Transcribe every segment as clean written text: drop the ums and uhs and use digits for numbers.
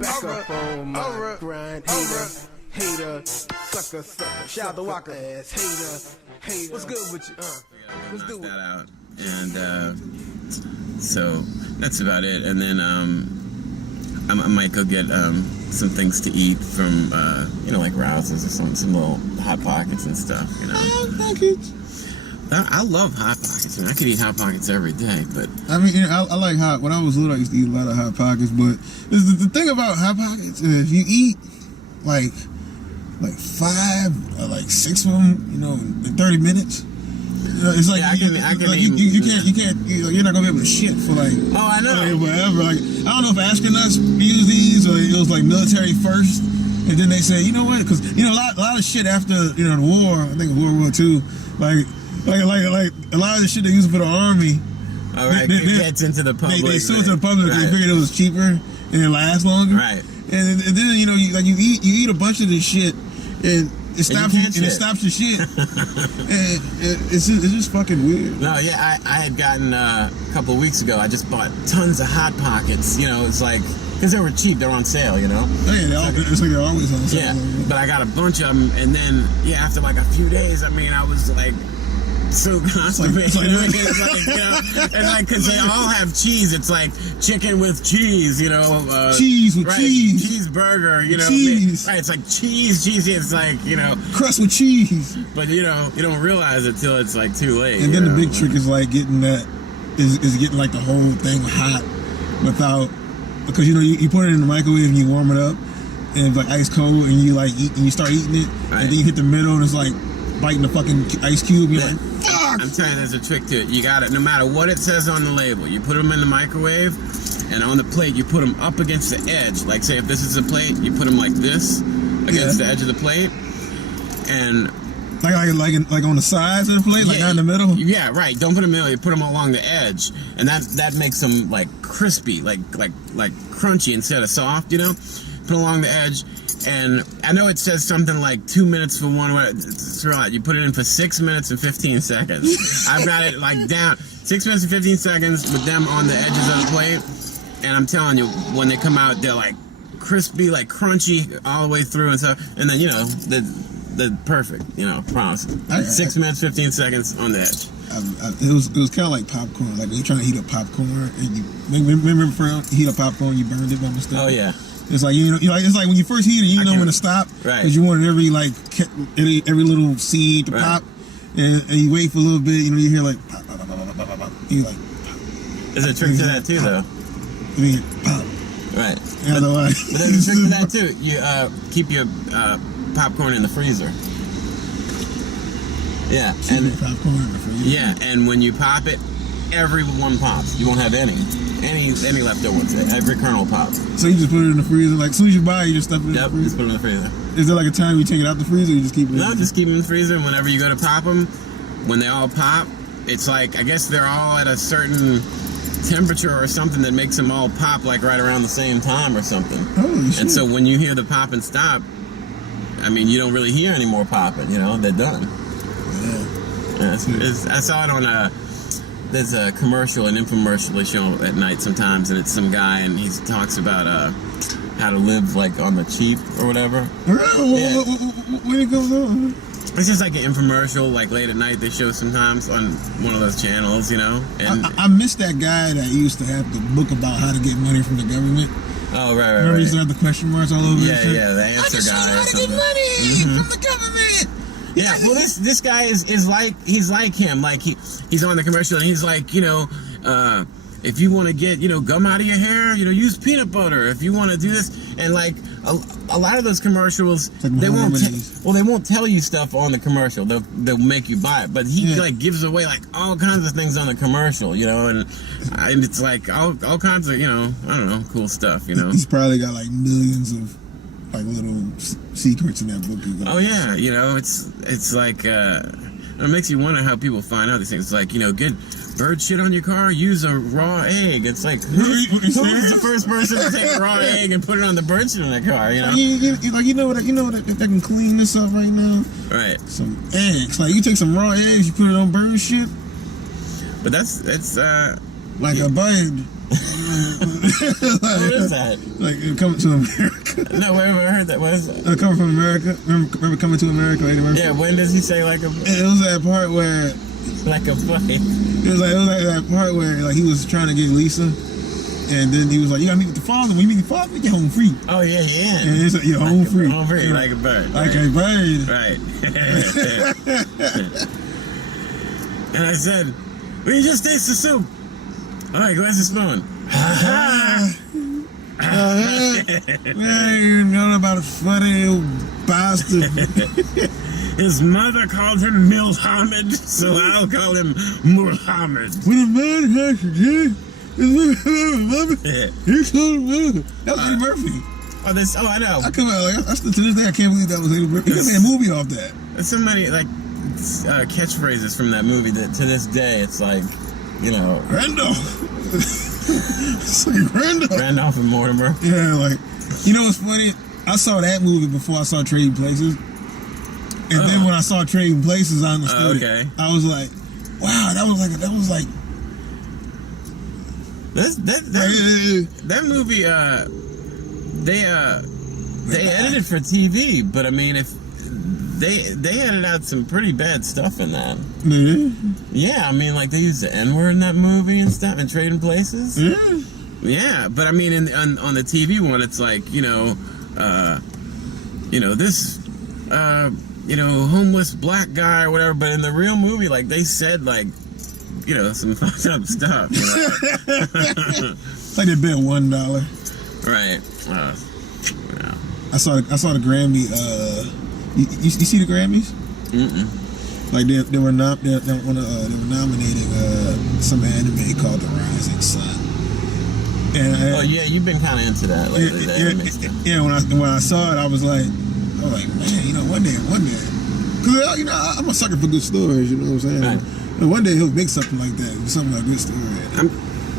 Back up on my grind. Hater, sucker. Shout out to Walker. Ass hater. What's good with you? What's good with you? That out. And so that's about it. And then I might go get some things to eat from like Rouse's or some little Hot Pockets and stuff. Hot Pockets. I love Hot Pockets. I mean, I could eat Hot Pockets every day, but I mean, I like hot. When I was little, I used to eat a lot of Hot Pockets. But the thing about Hot Pockets is if you eat like 5 or like 6 of them, in 30 minutes. It's like yeah, you're not gonna be able to shit for like I know whatever. Like I don't know if astronauts use these or it was like military first, and then they say, you know what? Because a lot of shit after the war. I think World War II, like a lot of the shit they use for the army. All right, it gets into the public. They sold it to the public because they figured it was cheaper and it lasts longer. Right. And then you eat a bunch of this shit and it stops your shit. And it's just fucking weird. No, yeah, I had gotten a couple of weeks ago. I just bought tons of Hot Pockets. It's like because they were cheap, they're on sale. Oh, yeah, it's like they're always on sale. Yeah, but I got a bunch of them, and then after like a few days, I mean, I was like so constipated. It's like because they all have cheese. It's like chicken with cheese, cheese with cheese, cheeseburger, cheese. Right? It's like cheese. It's like crust with cheese. But you don't realize it till it's like too late. And then the big trick is like getting getting like the whole thing hot without because you put it in the microwave and you warm it up and it's like ice cold and you like eat and you start eating it and then you hit the middle and it's like biting the fucking ice cube. You're like, fuck! I'm telling you, there's a trick to it. You got it. No matter what it says on the label, you put them in the microwave, and on the plate, you put them up against the edge. Like, say, if this is a plate, you put them like this against the edge of the plate, and like on the sides of the plate, like not in the middle. Yeah, right. Don't put them in the middle. You put them along the edge, and that makes them like crispy, like crunchy instead of soft. Put them along the edge. And I know it says something like 2 minutes for one. It's right. You put it in for 6 minutes and 15 seconds. I've got it like down 6 minutes and 15 seconds with them on the edges of the plate. And I'm telling you, when they come out, they're like crispy, like crunchy all the way through and stuff. And then they're perfect. Promise. 6 minutes 15 seconds on the edge. It was kind of like popcorn. Like when you're trying to heat up popcorn, and you remember heat up popcorn, you burned it by mistake. Oh yeah. It's like it's like when you first heat it, you know when to stop, right? Because you wanted every little seed to pop, and you wait for a little bit. You hear like pop, pop, pop, pop, pop, pop. You like. There's a trick to that too, though. You pop. Right. But there's a trick to that too. You keep your popcorn in the freezer. Yeah. Keep your popcorn in the freezer. Yeah, and when you pop it, everyone pops. You won't have any leftover ones. Every kernel pops. So you just put it in the freezer. Like as soon as you buy it, you just stuff it in the freezer. Just put it in the freezer. Is there like a time you take it out the freezer or you just keep it in the freezer? No, just keep it in the freezer. And whenever you go to pop them, when they all pop, it's like, I guess they're all at a certain temperature or something that makes them all pop like right around the same time or something. Holy shit. And so when you hear the pop and stop, I mean, you don't really hear any more popping, they're done. Yeah. I saw it on there's a commercial, an infomercial they show at night sometimes, and it's some guy, and he talks about how to live like on the cheap or whatever. Yeah. When it goes on? It's just like an infomercial, like late at night they show sometimes on one of those channels, And I miss that guy that used to have the book about how to get money from the government. Oh, right. Remember he used to have the question marks all over his shit? Yeah, the answer guy or something. How to get money from the government. Yeah, well, this guy is like, he's like him. Like he's on the commercial and he's like, if you want to get, gum out of your hair, use peanut butter. If you want to do this, and like a lot of those commercials, like they won't tell you stuff on the commercial. They'll make you buy it. But he like gives away like all kinds of things on the commercial, and it's like all kinds of, I don't know, cool stuff, He's probably got like millions of like little secrets in that book. Oh yeah, it's like it makes you wonder how people find out these things. It's like, get bird shit on your car, use a raw egg. It's like who's the first person to take a raw egg and put it on the bird shit on their car? That can clean this up right now. Right. Some eggs. Like you take some raw eggs, you put it on bird shit. But it's like a bird. What is that? Like Coming to America. No, where have I heard that? What is that? Coming from America. Remember Coming to America? Eddie Murphy? Yeah, when does he say like a It was that part where fight? it was like that part where like he was trying to get Lisa, and then he was like, "You gotta meet with the father. When you meet the father, you get home free." Oh yeah, yeah. And it's like, you're home free. Home free, like a bird. Like a bird. Right. And I said, "Well, you just taste the soup." All right, where's the spoon? Man, you know about a funny old bastard. His mother called him Milhammed, so I'll call him Muhammad. When a man has to do, he told him, that was Eddie Murphy. Oh, I know. I come out like, to this day, I can't believe that was Eddie Murphy. They made a movie off that. There's so many like catchphrases from that movie that to this day it's like, you know, Randolph. It's like Randolph. Randolph and Mortimer. Yeah, like, you know what's funny? I saw that movie before I saw Trading Places. And then when I saw Trading Places, I understood it. I was like, wow, that was like that movie they edited for TV, but I mean if they edited out some pretty bad stuff in that. Mm-hmm. Yeah, I mean like they used the N-word in that movie and stuff in Trading Places. Yeah. Yeah, but I mean on the TV one it's like, this homeless black guy or whatever, but in the real movie like they said like, some fucked up stuff, Like they bet $1. Right. Yeah. I saw the Grammy. You see the Grammys? Mm-mm. Like they were nominating some anime called The Rising Sun. And yeah, you've been kind of into that lately. Yeah. When I saw it, I was like, man, one day, because I'm a sucker for good stories. You know what I'm saying? Right. And one day he'll make something like that, something like a good story.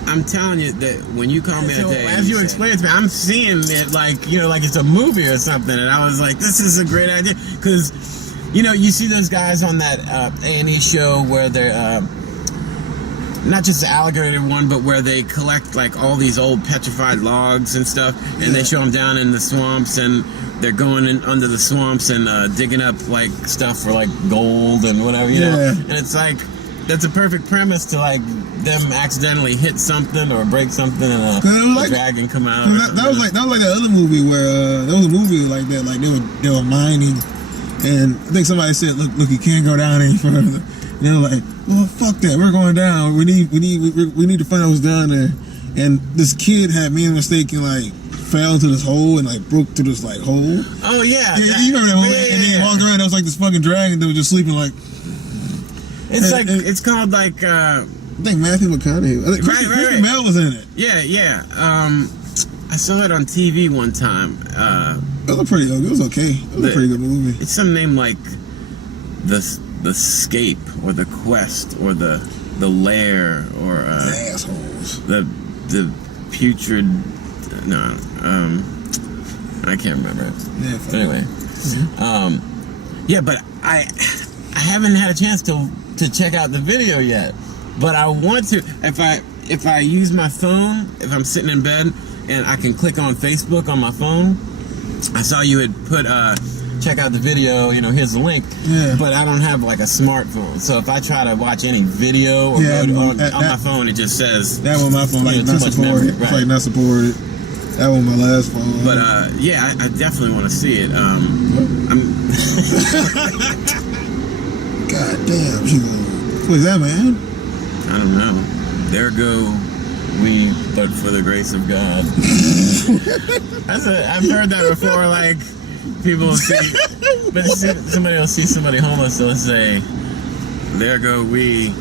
I'm telling you that when you call me that day, as you explain it to me, I'm seeing it like it's a movie or something, and I was like, this is a great idea, because you see those guys on that A&E show where they're not just the alligator one, but where they collect like all these old petrified logs and stuff, and they show them down in the swamps, and they're going in under the swamps and digging up like stuff for like gold and whatever, you know, and it's like that's a perfect premise to like them accidentally hit something or break something and a dragon come out. That was like that other movie where there was a movie like that, like they were mining, and I think somebody said, look, you can't go down any further. And they were like, well, fuck that, we're going down. We need to find out what's down there. And this kid had made a mistake and like fell into this hole and like broke through this like hole. Oh yeah, you remember that movie? And then he walked around. There was like this fucking dragon that was just sleeping like. It's called like. I think Matthew McConaughey. I think Christian Bale was in it. Yeah. I saw it on TV one time. It was okay. It was a pretty good movie. It's some name like the Scape or the Quest or the Lair or assholes. The putrid. No, I can't remember it. Yeah. But anyway, yeah, but I haven't had a chance to check out the video yet. But I want to. If I use my phone, if I'm sitting in bed and I can click on Facebook on my phone, I saw you had put check out the video. Here's the link. Yeah. But I don't have like a smartphone, so if I try to watch any video or on my phone, it just says that one. My phone like not supported. Right. It's like not supported. That was my last phone. But yeah, I definitely want to see it. God damn, what is that, man? I don't know. There go we, but for the grace of God. I've heard that before. Like people will see, but somebody will see somebody homeless. They'll say, "There go we."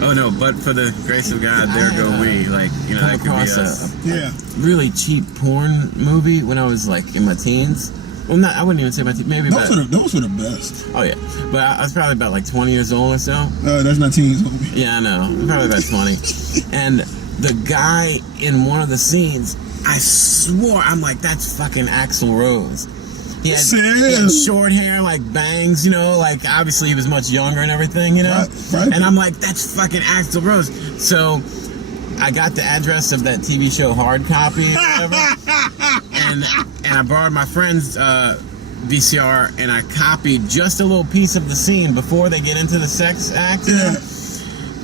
Oh no, but for the grace of God, there go we. Like that could be us. A really cheap porn movie when I was like in my teens. Well, I wouldn't even say my teens. Maybe those were the best. Oh yeah, but I was probably about like 20 years old or so. That's not teens, homie. Yeah, I know. Probably about 20. And the guy in one of the scenes, I swore, I'm like, that's fucking Axl Rose. He had short hair, like bangs, like obviously he was much younger and everything, Right. And I'm like, that's fucking Axl Rose. So I got the address of that TV show Hard Copy or whatever, and I borrowed my friend's VCR, and I copied just a little piece of the scene before they get into the sex act,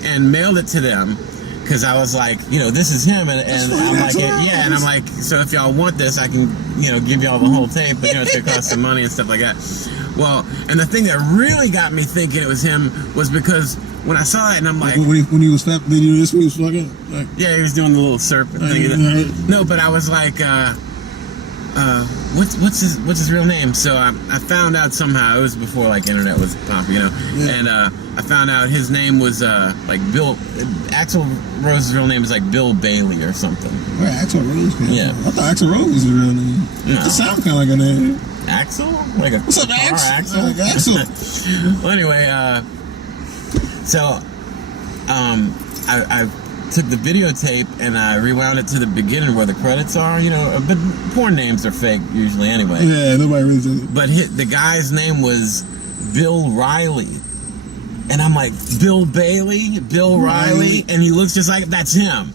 and mailed it to them. Because I was like, this is him, and I'm like, yeah, and I'm like, so if y'all want this, I can, give y'all the whole tape, but it's gonna cost some money and stuff like that. Well, and the thing that really got me thinking it was him was because when I saw it, and I'm like, when he was fat, then he was fucking. Like, yeah, he was doing the little serpent thing. No, but I was like, what's his real name? So I found out somehow. It was before like internet was popular, and I found out his name was like Bill. Axl Rose's real name is like Bill Bailey or something. Right, Axl Rose. Yeah, I thought Axl Rose was his real name. No. It sounds kind of like a name. Axl? Like a what's up, Axl? Like Axl. Well, anyway, so I took the videotape and I rewound it to the beginning where the credits are. But porn names are fake usually anyway. Yeah, nobody really does it. But the guy's name was Bill Riley. And I'm like, Bill Bailey, Bill Riley, and he looks just like, that's him,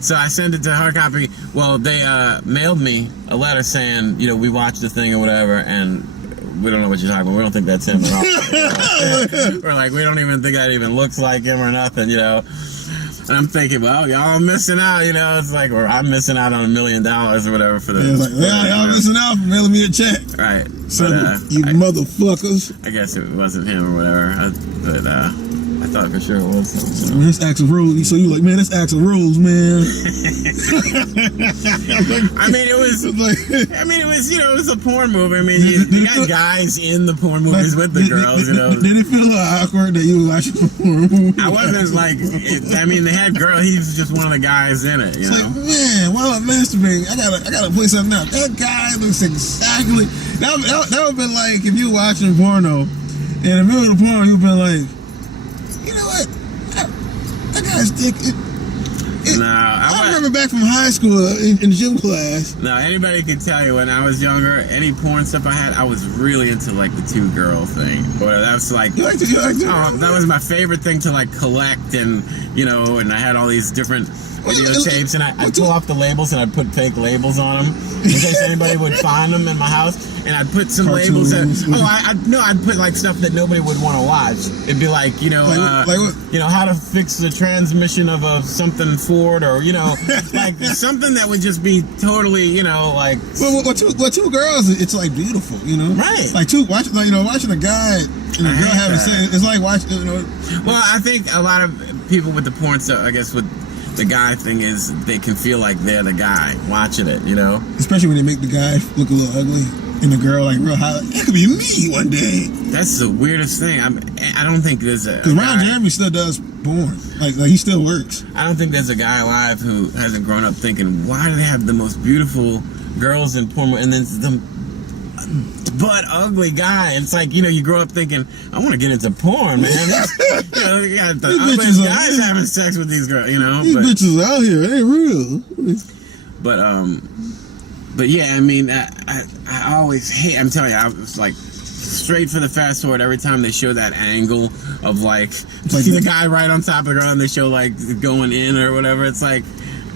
So I sent it to Hard Copy. Well, they mailed me a letter saying, we watched the thing or whatever, and we don't know what you're talking about. We don't think that's him at all. We're like, we don't even think that even looks like him or nothing, And I'm thinking, well, y'all missing out, It's like, or I'm missing out on $1 million or whatever for the. Yeah, it's like, y'all missing out for mailing me a check. Right. So you motherfuckers. I guess it wasn't him or whatever. But I thought for sure it was him. So. Man, that's Axl Rose. So you like, man, that's Axl Rose, man. It was a porn movie. You got guys in the porn movies with the girls, Did it feel a little awkward that you were watching a porn movie? I wasn't like, they had girls. He was just one of the guys in it, It's like, man, while I'm masturbating, I gotta point something out. That guy looks exactly. That would have been like if you were watching porno, and in the middle of the porno, you've been like, you know what? That guy's dick. I remember back from high school in gym class. No, anybody can tell you when I was younger, any porn stuff I had, I was really into like the 2-girl thing. Or that was like, you liked it? That was my favorite thing to like collect, and and I had all these different videotapes, and I'd pull off the labels and I'd put fake labels on them in case anybody would find them in my house, and I'd put some labels that I'd put like stuff that nobody would want to watch. It'd be like how to fix the transmission of a something Ford, or like something that would just be totally like. Well, two girls, it's like beautiful, right? Like watching a guy and a girl having sex, it's like watching. Well, I think a lot of people with the porn stuff, I guess with the guy thing, is they can feel like they're the guy watching it, Especially when they make the guy look a little ugly and the girl like real high. That could be me one day. That's the weirdest thing. I don't think there's a. Because Ron Jeremy still does porn. Like he still works. I don't think there's a guy alive who hasn't grown up thinking, why do they have the most beautiful girls in porn, and then the butt ugly guy? And it's like, you grow up thinking, I want to get into porn, man. You got the ugliest guys having sex with these girls, These bitches out here, they real. But yeah, I always hate. I'm telling you, I was like straight for the fast forward every time they show that angle of like the guy right on top of the girl, and they show like going in or whatever. It's like,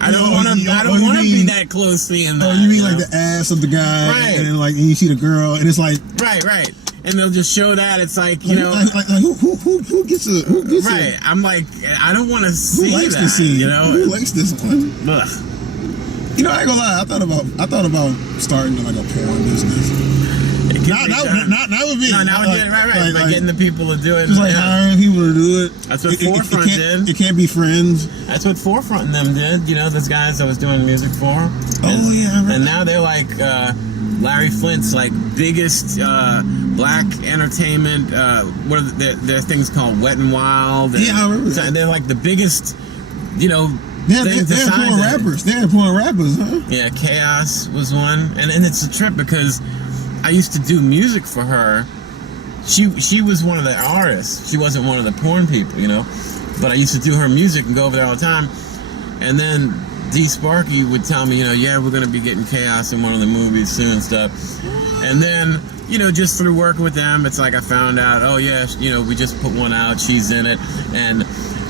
I don't want to be that close seeing that. Oh, you mean like the ass of the guy, right? And then you see the girl, and it's like right. And they'll just show that. It's like, who gets it? Right. I'm like, I don't want to see that. Who likes this scene? Who likes this one? Ugh. I ain't gonna lie. I thought about starting like a porn business. Not would be. No, now we're doing it right. By getting the people to do it. Just hiring people to do it. That's what Forefront did. It can't be friends. That's what Forefront and them did. Those guys I was doing music for. Oh yeah. And now they're like Larry Flint's like biggest black entertainment. What are their things called? Wet and Wild. Yeah, I remember that. They're like the biggest. They're porn rappers. They're porn rappers, huh? Yeah, Chaos was one, and it's a trip because I used to do music for her. She was one of the artists. She wasn't one of the porn people, But I used to do her music and go over there all the time. And then D Sparky would tell me, we're gonna be getting Chaos in one of the movies soon and stuff. And then, just through working with them, it's like I found out, oh yeah, we just put one out. She's in it, and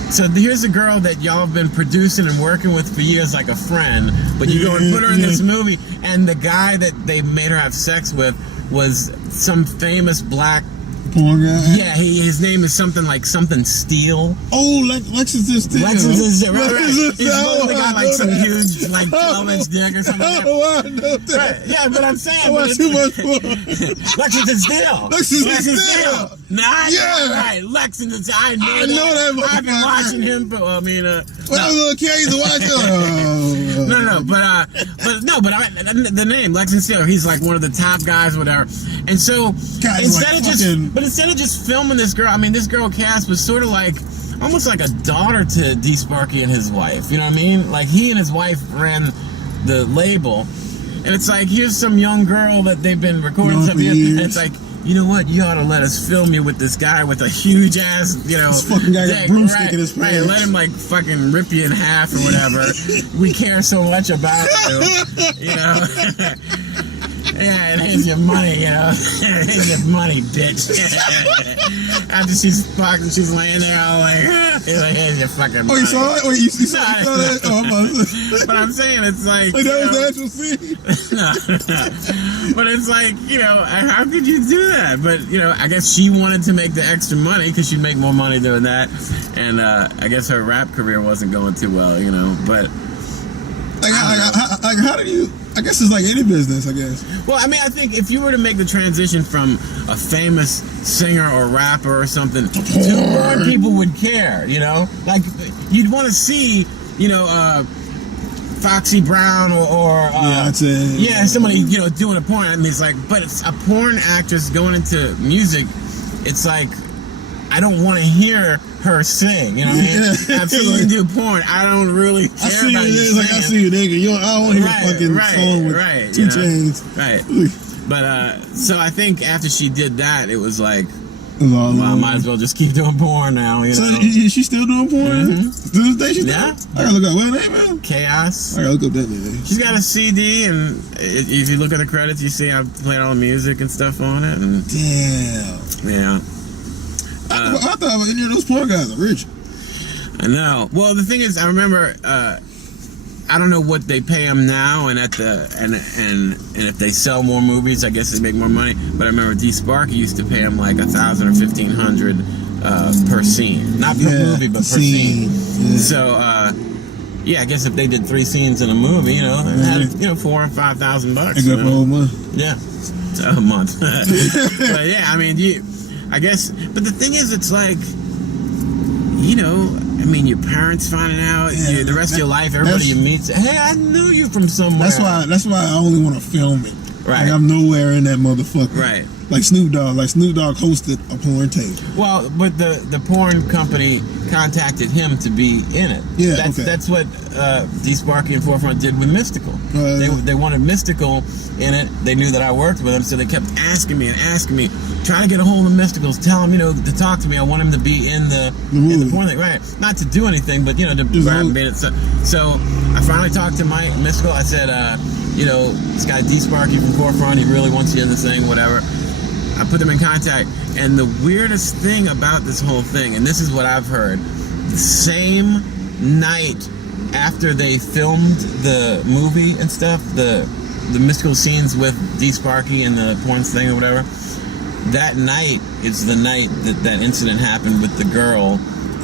So here's a girl that y'all have been producing and working with for years like a friend, but you go and put her in this movie, and the guy that they made her have sex with was some famous black porn guy? Yeah, his name is something like something Steele. Oh, Lexington Steele. Lexington Steele, right. He's Oh, the guy like some huge, like 12-inch dick or something like that. Oh, I know that. Right. Yeah, but I'm saying. I watch too much porn. Lexington Steele. Lexington Steele. Nah, Yeah. Right. Lexington Steele. I know that. I've been watching him, but I mean, when I was a little kid, I used to watch it. No, but the name Lexington Steele, he's like one of the top guys, whatever. And so instead of just filming this girl, I mean, this girl Cass was sort of like almost like a daughter to D. Sparky and his wife. You know what I mean? Like he and his wife ran the label, and it's like here's some young girl that they've been recording some years, and it's like, you know what? You ought to let us film you with this guy with a huge ass, you know, this fucking guy got broomstick in his pants. Right, let him like fucking rip you in half or whatever. We care so much about you know. Yeah, and here's your money, you know. Here's your money, bitch. After she's fucking, she's laying there all like, here's your fucking money. Oh, you saw it? Wait, you saw that? Oh, I'm about to... But I'm saying it's like that was the actual scene? No. But it's like, you know, how could you do that? But, you know, I guess she wanted to make the extra money because she'd make more money doing that. And I guess her rap career wasn't going too well, you know. But how did you... I guess it's like any business, I guess. Well, I mean, I think if you were to make the transition from a famous singer or rapper or something to porn, people would care, you know? Like, you'd want to see, you know, Foxy Brown or somebody, you know, doing a porn. I mean, it's like, but it's a porn actress going into music, it's like, I don't want to hear her sing, you know what I mean? I've seen you do porn. I don't really care about you singing. I see you, nigga. I don't want to hear a fucking song with 2 Chainz. Right. But, so I think after she did that, it was like, well, I might as well just keep doing porn now, you know? So she's still doing porn? To this day, she's yeah. I gotta look up, what's her name, man? Chaos. I gotta look up that name. She's got a CD, and if you look at the credits, you see I've played all the music and stuff on it. And damn. Yeah. I thought any of those porn guys are rich. I know. Well, the thing is, I remember, I don't know what they pay them now, and and if they sell more movies, I guess they make more money. But I remember D. Sparky used to pay them like $1,000 or $1,500 per scene, not per movie, but per scene. Yeah. So, yeah, I guess if they did 3 scenes in a movie, you know, they had, you know, $4,000 or $5,000. They got for a whole month. Yeah, a month. But yeah, I mean, I guess, but the thing is, it's like, you know, I mean, your parents finding out, the rest of your life, everybody you meet, hey, I knew you from somewhere. That's why I only want to film it. Right. Like, I'm nowhere in that motherfucker. Right. Like Snoop Dogg hosted a porn tape. Well, but the porn company contacted him to be in it. Yeah, that's what D. Sparky and Forefront did with Mystical. They wanted Mystical in it. They knew that I worked with him, so they kept asking me, trying to get a hold of Mysticals, tell him, you know, to talk to me. I want him to be in the porn thing, right? Not to do anything, but you know, to grab him in it. So I finally talked to Mike Mystical. I said, you know, this guy D. Sparky from Forefront, he really wants you in this thing, whatever. I put them in contact, and the weirdest thing about this whole thing, and this is what I've heard, the same night after they filmed the movie and stuff, the mystical scenes with D. Sparky and the porn thing or whatever, that night is the night that incident happened with the girl,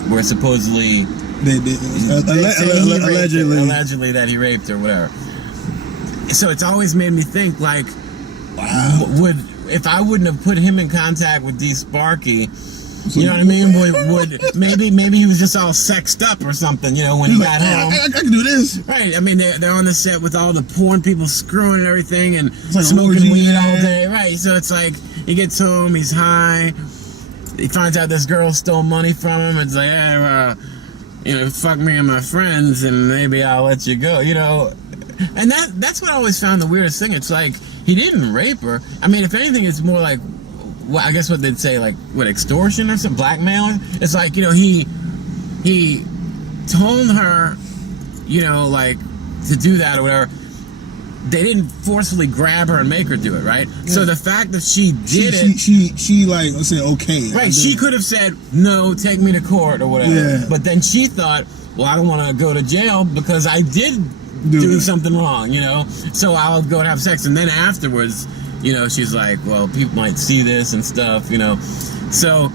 where supposedly allegedly that he raped her, whatever. So it's always made me think, like, wow, if I wouldn't have put him in contact with D. Sparky, you know what I mean? Would maybe he was just all sexed up or something, you know, when he got home. I can do this. Right. I mean, they're on the set with all the porn people screwing and everything and smoking weed all day. Right. So it's like he gets home, he's high, he finds out this girl stole money from him. It's like, hey, you know, fuck me and my friends, and maybe I'll let you go. You know, and that's what I always found the weirdest thing. It's like, he didn't rape her. I mean, if anything, it's more like, well, I guess what they'd say, like, what, extortion or something, blackmailing? It's like, you know, he told her, you know, like, to do that or whatever. they didn't forcefully grab her and make her do it, right? Yeah. So the fact that she did she like, let's say, okay. Right, she could have said, no, take me to court or whatever. Yeah. But then she thought, well, I don't want to go to jail because I did do something wrong, you know? So I'll go and have sex. And then afterwards, you know, she's like, well, people might see this and stuff, you know? So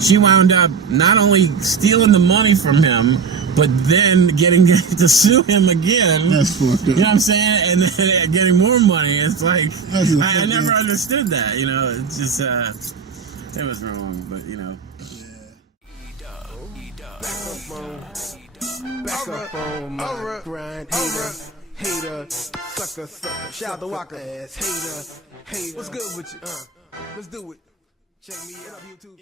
she wound up not only stealing the money from him, but then getting to sue him again. That's fucked up. You know what I'm saying? And then getting more money. It's like, I never understood that, you know? It's just, it was wrong, but, you know. Back up on my grind, hater, sucker, shout the Walker ass, hater. What's good with you? Let's do it. Check me out, YouTube.